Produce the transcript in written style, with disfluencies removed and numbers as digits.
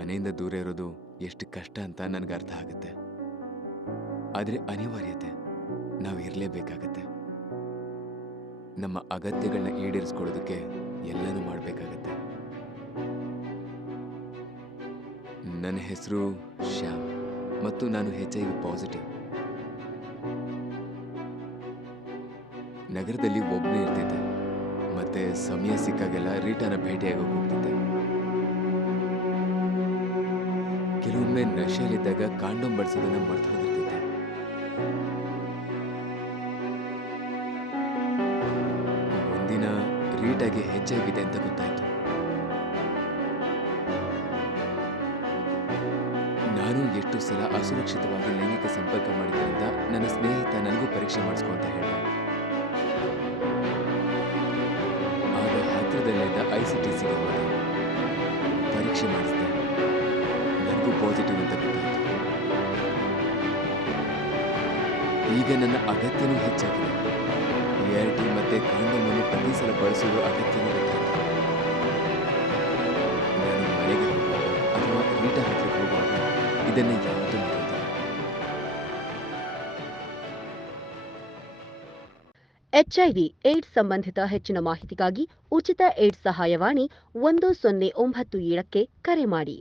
ಮನೆಯಿಂದ ದೂರ ಇರೋದು ಎಷ್ಟು ಕಷ್ಟ ಅಂತ ನನಗೆ ಅರ್ಥ ಆಗುತ್ತೆ. ಆದರೆ ಅನಿವಾರ್ಯತೆ, ನಾವು ಇರಲೇಬೇಕಾಗತ್ತೆ. ನಮ್ಮ ಅಗತ್ಯಗಳನ್ನ ಈಡೇರಿಸ್ಕೊಳ್ಳೋದಕ್ಕೆ ಎಲ್ಲನೂ ಮಾಡಬೇಕಾಗತ್ತೆ. ನನ್ನ ಹೆಸರು ಶ್ಯಾಮ್ ಮತ್ತು ನಾನು HIV ಪಾಸಿಟಿವ್. ನಗರದಲ್ಲಿ ಒಬ್ಬನೇ ಇರ್ತಿದ್ದೆ, ಮತ್ತೆ ಸಮಯ ಸಿಕ್ಕಾಗೆಲ್ಲ ರೀಟಾನ ಭೇಟಿಯಾಗೋಕೆ ಹೋಗ್ತಿದ್ದೆ. ಕೆಲವೊಮ್ಮೆ ನಶೆಯಲ್ಲಿದ್ದಾಗ ಕಾಂಡೋಮ್ ಬಳಸೋದನ್ನ ಮರ್ತು ಹೋಗಿರ್ತಿದ್ದೆ. ಒಂದಿನ ರೀಟಾಗೆ HIV ಇದೆ ಅಂತ ಗೊತ್ತಾಯ್ತು. ನಾನು ಎಷ್ಟು ಸಲ ಅಸುರಕ್ಷಿತವಾಗಿ ಲೈಂಗಿಕ ಸಂಪರ್ಕ ಮಾಡಿದ್ರಿಂದ ನನ್ನ ಸ್ನೇಹಿತ ನನಗೂ ಪರೀಕ್ಷೆ ಮಾಡಿಸ್ಕೊ ಅಂತ ಹೇಳಿದ. ಆಗ ಹತ್ತಿರದಲ್ಲಿದ್ದ ICTCಗೆ ಹೋದೆ, ಪರೀಕ್ಷೆ ಮಾಡಿಸಿದೆ. ನನಗೂ ಪಾಸಿಟಿವ್ ಅಂತ ಗೊತ್ತಾಯ್ತು. ಈಗ ನನ್ನ ಅಗತ್ಯನೂ ಹೆಚ್ಚಾಗಿದೆ. ART ಮತ್ತೆ ಕಾಂಡೋಮ್ ಅನ್ನು ಪ್ರತಿ ಸಲ ಬಳಸುವ ಅಗತ್ಯನೂ ಗೊತ್ತಾಯ್ತು. ನಾನು ಮನೆಗೆ ಹೋಗುವಾಗ ಅಥವಾ ರೀಟಾ ಹತ್ರಕ್ಕೆ ಹೋಗುವಾಗ ಇದನ್ನು ಯಾವತ್ತೂ ಮರೆಯೋದಿಲ್ಲ. HIV ಏಡ್ಸ್ ಸಂಬಂಧಿತ ಹೆಚ್ಚಿನ ಮಾಹಿತಿಗಾಗಿ ಉಚಿತ ಏಡ್ಸ್ ಸಹಾಯವಾಣಿ 1097ಕ್ಕೆ ಕರೆ ಮಾಡಿ.